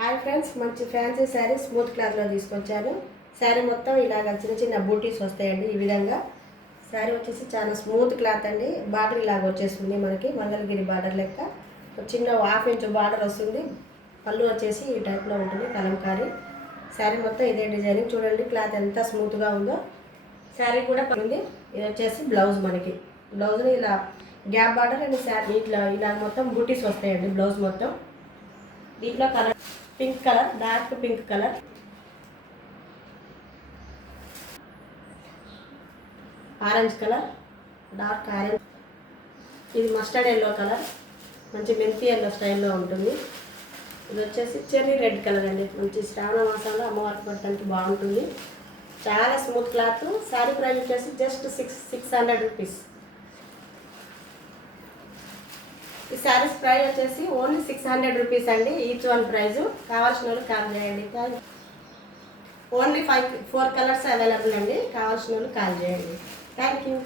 Hi friends, మంచి fancy sari smooth క్లాత్లో తీసుకొచ్చాను. శారీ మొత్తం ఇలాగ చిన్న చిన్న బూటీస్ వస్తాయండి. ఈ విధంగా శారీ వచ్చేసి చాలా స్మూత్ క్లాత్ అండి. బార్డర్ ఇలాగ వచ్చేస్తుంది, మనకి మంగళగిరి బార్డర్ లెక్క చిన్న 1/2 ఇంచ్ బార్డర్ వస్తుంది. పళ్ళు వచ్చేసి ఈ టైప్లో ఉంటుంది, కలంకారీ. శారీ మొత్తం ఇదే డిజైనింగ్. చూడండి క్లాత్ ఎంత స్మూత్గా ఉందో. శారీ కూడా ఉంది. ఇది వచ్చేసి బ్లౌజ్. మనకి బ్లౌజ్ని ఇలా గ్యాప్ బార్డర్ అండ్ శారీ ఇట్లా ఇలా మొత్తం బూటీస్ వస్తాయండి. బ్లౌజ్ మొత్తం దీంట్లో colour pink colour, dark pink colour, orange colour, dark orange, ఇది మస్టర్డ్ ఎల్లో కలర్, మంచి మెంతి ఎల్లో స్టైల్లో ఉంటుంది. ఇది వచ్చేసి చెర్రీ రెడ్ కలర్ అండి. మంచి శ్రావణ మాసంలో అమ్మవారికి పట్టడానికి బాగుంటుంది. చాలా స్మూత్ క్లాత్. శారీ ప్రైస్ వచ్చేసి జస్ట్ 600 రూపీస్. ఈ శారీస్ ప్రైస్ వచ్చేసి ఓన్లీ 600 రూపీస్ అండి. Each one price. కావాల్సిన వాళ్ళు కాల్ చేయండి. ఓన్లీ 4 కలర్స్ అవైలబుల్ అండి. కావాల్సిన వాళ్ళు కాల్ చేయండి. Thank you.